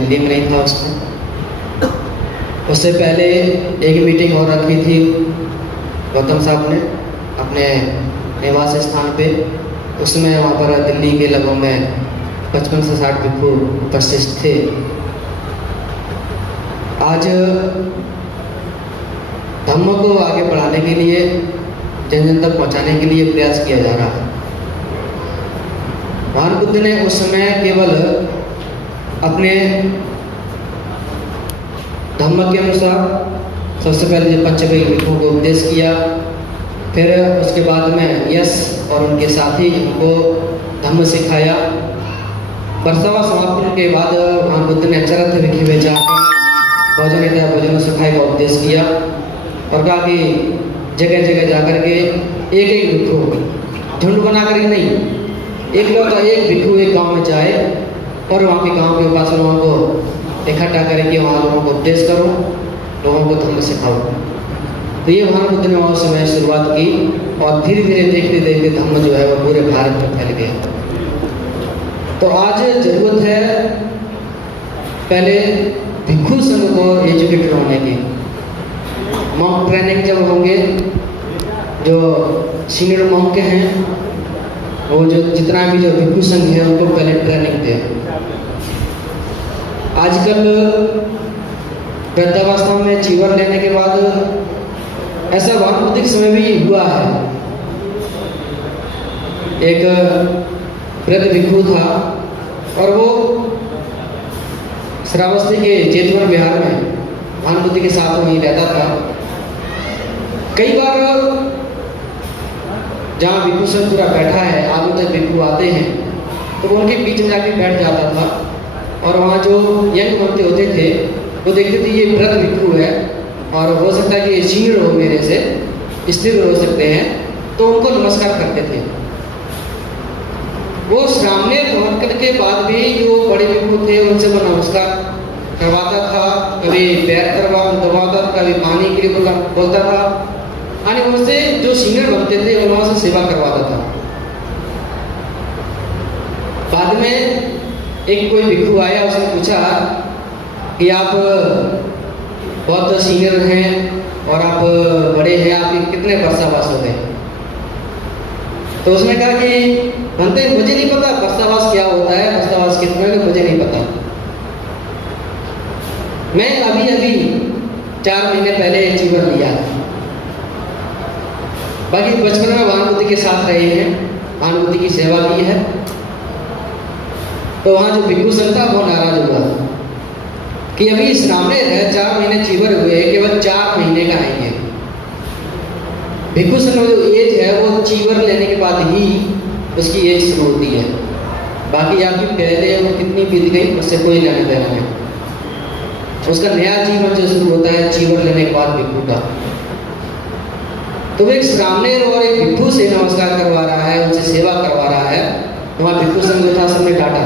दिल्ली में नहीं था उसमें। उससे पहले एक मीटिंग और रखी थी गौतम साहब ने अपने निवास स्थान पे, उसमें वहाँ पर दिल्ली के लगभग में 55 से 60 भिक्षु उपस्थित थे। आज धम्म को आगे बढ़ाने के लिए, जन जन तक पहुँचाने के लिए प्रयास किया जा रहा है। महान बुद्ध ने उस समय केवल अपने धम्म के अनुसार सबसे पहले जो पंचपेय भिक्षुओं को उपदेश किया, फिर उसके बाद में यश और उनके साथी उनको धम्म सिखाया। वर्षावा समापन के बाद महान बुद्ध ने चरथ विखे में जाकर भोजन सुखाई का उपदेश किया और कहा कि जगह जगह जाकर के एक एक भिक्षु झुंड बना कर ही नहीं, एक भिक्षु एक गांव में जाए और वहाँ के गांव के उपासकों को इकट्ठा करके वहाँ लोगों को उपदेश करो, लोगों को धम्म सिखाओ। तो ये महान बुद्ध ने उस समय शुरुआत की और धीरे धीरे देखते देखते धम्म जो है वो पूरे भारत में फैल गया। तो आज जरूरत है पहले भिक्षु संघ को एजुकेटेड होने की। मॉन्क ट्रेनिंग जब होंगे, जो सीनियर मॉन्क के हैं वो जो जितना भी जो भिक्षु संघ है उनको पहले ट्रेनिंग दें। आजकल वृद्धावस्था में चीवर लेने के बाद ऐसा महान बुद्ध के समय भी हुआ है। एक वृद्ध भिक्षु था और वो श्रावस्ती के जेतवन बिहार में महान बुद्ध के साथ वहीं रहता था। कई बार जहाँ भिक्षु संघ पूरा बैठा है, आगे तक भिक्षु आते हैं, तो वो उनके बीच में जाके बैठ जाता था और वहाँ जो यंग बनते होते थे वो देखते थे ये वृद्ध भिक्षु है और हो सकता है कि ये सीनियर हो मेरे से, स्थिर हो सकते हैं, तो उनको नमस्कार करते थे। वो सामने पहुंचने के बाद भी जो बड़े भिक्षु थे उनसे वो नमस्कार करवाता था, कभी पैर दबाता था, कभी पानी के लिए बोलता था, यानी उनसे जो सीनियर बनते थे उनसे सेवा करवाता था। बाद में एक कोई भिक्षु आया, उसने पूछा कि आप बहुत सीनियर हैं और आप बड़े हैं, आपके कितने वर्षावास हो गए? तो उसने कहा कि बनते मुझे नहीं पता वर्षावास क्या होता है, वर्षावास कितने का मुझे नहीं पता। मैं अभी 4 महीने पहले चीवर लिया। बाकी बचपन में महान बुद्ध के साथ रहे हैं, महान बुद्ध की सेवा की है। तो वहाँ जो भिक्षु संघ था वो नाराज हुआ कि अभी सामने रहे 4 महीने चीवर हुए, केवल 4 महीने का है ये। भिक्षु संघ जो एज है वो चीवर लेने के बाद ही उसकी एज शुरू होती है। बाकी आपकी पहले वो कितनी बीत गई उससे कोई लेना देना नहीं। उसका नया जीवन जो शुरू होता है चीवर लेने के बाद भिक्षु का। तो वो एक सामने और एक भिक्षु से नमस्कार करवा रहा है, उनसे सेवा करवा रहा है। वहाँ भिक्षु संघ जो था सबने डांटा।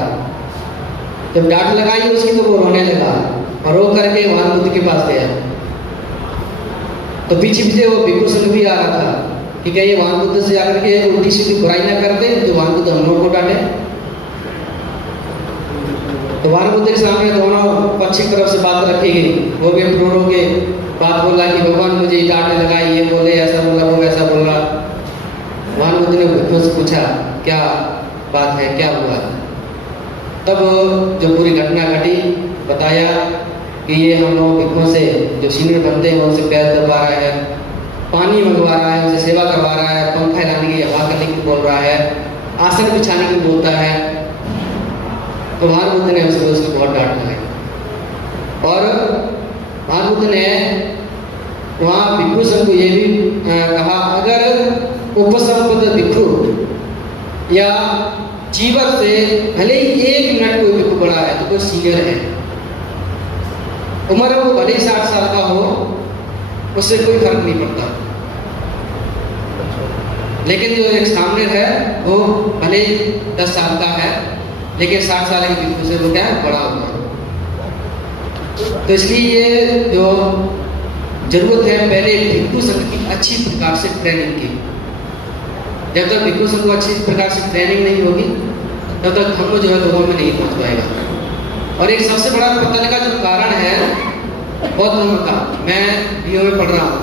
जब डांट लगाई उसकी तो वो रोने लगा और रो करके महान बुद्ध के पास गया। तो पीछे पीछे वो भिक्षु संघ भी आ रहा था कि क्या ये महान बुद्ध से आकर के उल्टी सीधी बुराई ना करते तो महान बुद्ध हम लोग को डांटे। तो महान बुद्ध के सामने दोनों पक्षी तरफ से बात रखी गई। वो भी रो रो के बात बोला कि भगवान मुझे डांटे लगाई, ये बोले, ऐसा बोला, वो ऐसा बोला। महान बुद्ध ने भिक्षु से पूछा क्या बात है, क्या हुआ? तब जो पूरी घटना घटी बताया कि ये हम लोग भिक्षुओं से जो सीनियर बनते हैं उनसे पैर दबा रहा है, पानी मंगवा रहा है, उनसे सेवा करवा रहा है, पंखा लाने की हवा करने की बोल रहा है, आसन बिछाने की बोलता है। तो महान बुद्ध ने उसको बहुत डांट लगाई और महान बुद्ध ने वहाँ भिक्षु संघ को ये भी कहा अगर उपसंपद भिक्षु या चीवर से भले ही 1 मिनट कोई भिक्षु बड़ा है तो कोई सीनियर है, उम्र वो भले ही 60 साल का हो, उससे कोई फर्क नहीं पड़ता। लेकिन जो एक सामने है वो भले 10 साल का है लेकिन 60 साल के भिक्षु से वो क्या है बड़ा होता है। तो इसलिए ये जो जरूरत है पहले भिक्षु संघ की अच्छी प्रकार से ट्रेनिंग की। जब तक भिक्षु संघ को अच्छी प्रकार से ट्रेनिंग नहीं होगी तब तक धम्म जो है लोगों में नहीं पहुंच पाएगा। और एक सबसे बड़ा पतन का जो कारण है बौद्ध धर्म का, मैं बीओ में पढ़ रहा हूँ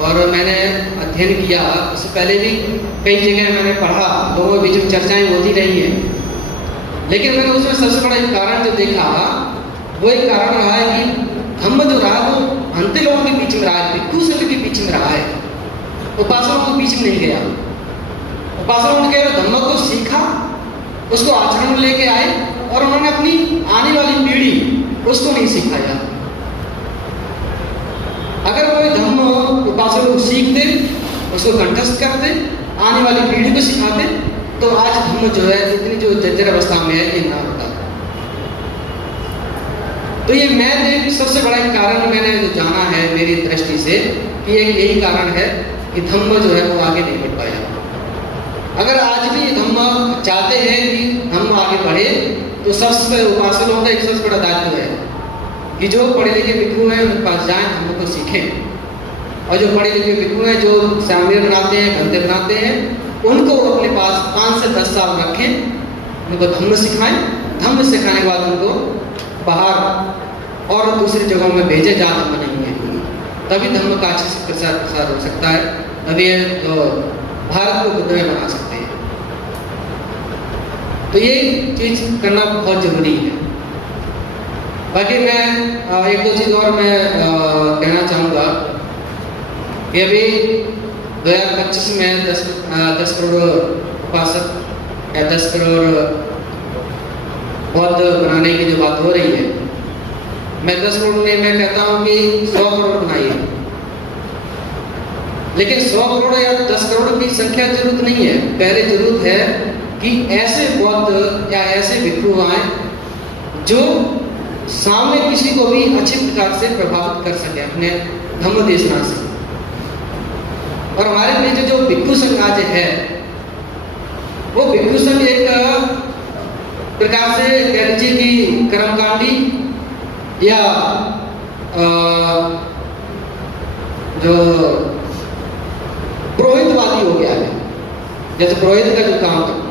और मैंने अध्ययन किया, उससे पहले भी कई जगह मैंने पढ़ा, लोगों के बीच में चर्चाएं होती रही हैं, लेकिन मैंने उसमें सबसे बड़ा एक कारण जो देखा वो एक कारण रहा है कि धम्म जो रहा वो अंते लोगों के बीच में रहा है, भिक्षु संघ के बीच में रहा है, उपासकों के बीच में नहीं गया। उपासकों ने केवल धम्म को सीखा, उसको आचरण में लेके आए और उन्होंने अपनी आने वाली पीढ़ी उसको नहीं सिखाया। अगर कोई धम्म उपासक को सीखते, उसको कंठस्थ करते, आने वाली पीढ़ी को सिखाते, तो आज धम्म जो है इतनी जो जर्जर अवस्था में है ये ना होता। तो ये मैं सबसे बड़ा एक कारण मैंने जो जाना है मेरी दृष्टि से कि एक यही कारण है कि धम्म जो है वो आगे नहीं बढ़ पाया। अगर आज भी धम्म चाहते हैं कि धम्म आगे बढ़े तो सबसे उपासकों का एक सबसे बड़ा दायित्व है कि जो पढ़े लिखे भिक्षु हैं उनके पास जाएं, धम्म को सीखें, और जो पढ़े लिखे भिक्षु हैं जो सामने बनाते हैं, घंटे बनाते हैं, उनको अपने पास 5 से 10 साल रखें, उनको धम्म सिखाएं। धम्म सिखाने के बाद उनको बाहर और दूसरी जगहों में भेजे जहाँ धम्म नहीं है, तभी धम्म का अच्छे से प्रसार हो सकता है, तभी भारत को बुद्ध में बना सकते हैं। तो ये चीज करना बहुत जरूरी है। बाकी मैं एक दो चीज और मैं कहना चाहूँगा कि अभी 2025 में 10 करोड़ उपासक या 10 करोड़ बौद्ध बनाने की जो बात हो रही है, मैं 10 करोड़ नहीं, मैं कहता हूँ कि 100 करोड़ बनाइए, लेकिन 100 करोड़ या 10 करोड़ की संख्या जरूरत नहीं है। पहले जरूरत है कि ऐसे बौद्ध या ऐसे भिक्षु आए जो सामने किसी को भी अच्छी प्रकार से प्रभावित कर सके अपने धम्म देशना से। और हमारे बीच जो भिक्षु संघ आज है वो भिक्षु संघ एक प्रकार से कह लीजिए कि कर्मकांडी या जो पुरोहितवादी हो गया है। जैसे पुरोहित का जो काम करना,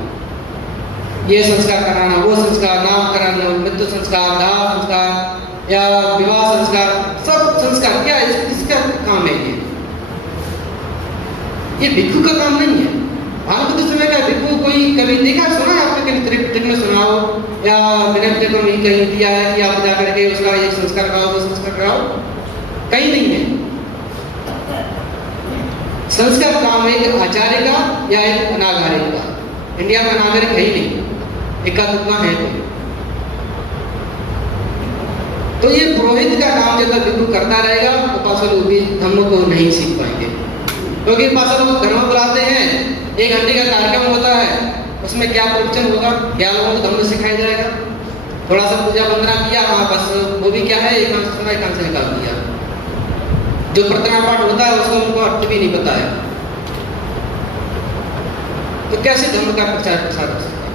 ये संस्कार कराना, वो संस्कार, नामकरण, मृत्यु संस्कार, दाह संस्कार या विवाह संस्कार, सब संस्कार क्या इसका काम है। ये भिक्षु का काम नहीं है। भागवत समय का भिक्षु कोई कभी देखा सुना है आपने? कभी त्रिपिटक में सुना हो या विनय पिटक में कहीं दिया है कि आप जाकर के उसका ये संस्कार कराओ, वो संस्कार कराओ? कहीं नहीं है। संस्कार काम है एक आचार्य का या एक अनागारिक का। इंडिया में अनागारिक है ही नहीं, इक्का दुक्का है कोई। तो ये पुरोहित का काम जब तक भिक्षु करता रहेगा उपासक लोग भी धम्म को नहीं सीख पाएंगे, क्योंकि उपासक लोग घर में बुलाते हैं, 1 घंटे का कार्यक्रम होता है, उसमें क्या प्रवचन होगा, क्या लोगों को धम्म सिखाया जाएगा? थोड़ा सा पूजा वंदना किया, हाँ बस वो भी क्या है, एक कान से सुना, एक कान से निकाल दिया। जो प्रतिमा पाठ होता है उसको उनको अर्थ भी नहीं पता है। तो कैसे धम्म का प्रचार प्रसार हो सकता है?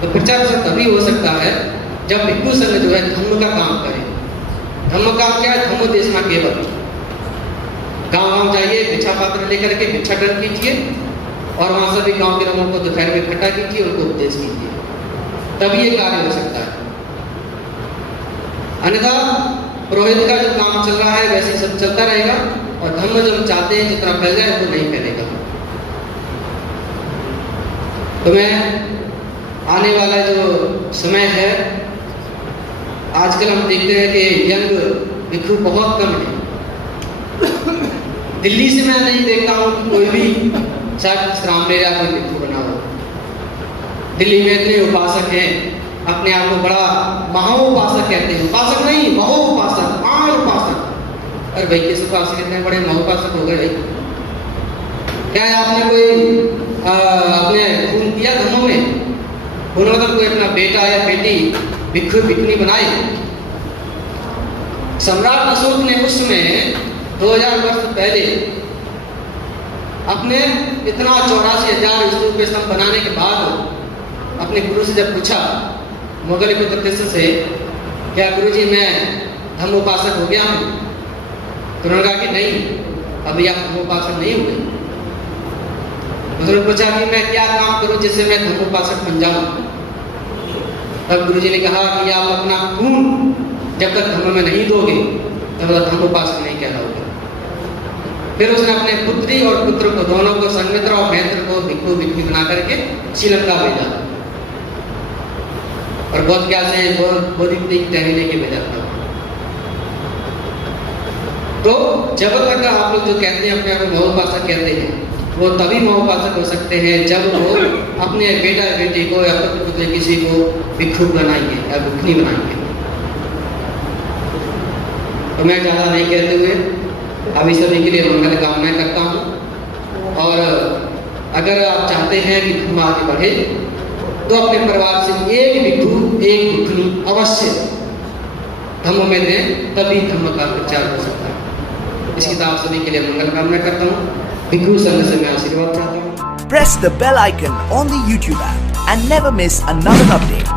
तो प्रचार प्रसार तभी हो सकता है जब भिक्षु संघ जो है धम्म का काम करे। धम्म काम क्या है? धम्म देशना केवल। गांव-गांव जाइए, भिक्षा पात्र लेकर के भिक्षाटन कीजिए और वहां सभी गांव के लोगों को दोपहर में इकट्ठा कीजिए, उनको उपदेश कीजिए, तभी ये कार्य हो सकता है। अन्यथा पुरोहित का जो काम चल रहा है वैसे सब चलता रहेगा और धम्म जो हम चाहते हैं जितना फैल जाए वो नहीं फैलेगा। तो मैं आने वाला जो समय है, आजकल हम देखते हैं कि यंग भिक्षु बहुत कम है। दिल्ली से मैं नहीं देखता हूँ कि कोई भी शायद रामलीला कोई भिक्षु बना हो। दिल्ली में इतने उपासक हैं, अपने आप को बड़ा महोपासक कहते हैं। उपासक नहीं, महोपासक, महान उपासक। अरे भाई किस उपासक इतने बड़े महोपासक हो गए भाई? क्या आपने कोई अपने खून किया धम्म में? उन्होंने मतलब कोई अपना बेटा या बेटी भिक्षु भिक्षुणी बनाई? सम्राट अशोक ने उस समय 2000 वर्ष पहले अपने इतना 84,000 स्तूप के स्तंभ बनाने के बाद अपने गुरु से जब पूछा, मुगल पुत्र से, क्या गुरुजी मैं धम्मोपासक हो गया हूँ? तो उन्होंने कहा कि नहीं, अभी आप धम्मोपासक नहीं हुए। उन्होंने पूछा कि मैं क्या काम करूं जिससे मैं धम्मोपासक बन जाऊं? तब गुरु जी ने कहा कि आप अपना खून जब तक धम्म में नहीं दोगे तब तक धम्म उपासक नहीं कहलाओगे। फिर उसने अपने पुत्री और पुत्र को दोनों को संमित्र और मैत्र को भिक्षु भिक्षु बना करके श्रीलंका भेजा और बहुत क्या से बोधिपति टहनी लेके भेजा था। तो जब तक आप लोग जो कहते हैं अपने आप को महोपासक कहते हैं, वो तभी महोपासक हो सकते हैं जब वो अपने बेटा बेटी को या पुत्र पुत्र किसी को भिक्षु बनाएंगे या भिक्षुनी बनाएंगे। तो मैं ज़्यादा नहीं कहते हुए अभी सभी के लिए मंगल कामना करता हूँ। और अगर आप चाहते हैं कि धर्म आगे बढ़े तो अपने परिवार से एक भिक्षु एक भिक्षुनी अवश्य धर्म में दें, तभी धर्म का प्रचार हो सकता है। इस किताब सभी के लिए मंगल कामना करता हूँ। भिक्षु संघ से मैं आशीर्वाद चाहता हूँ। Press the bell icon on the YouTube app and never miss another update.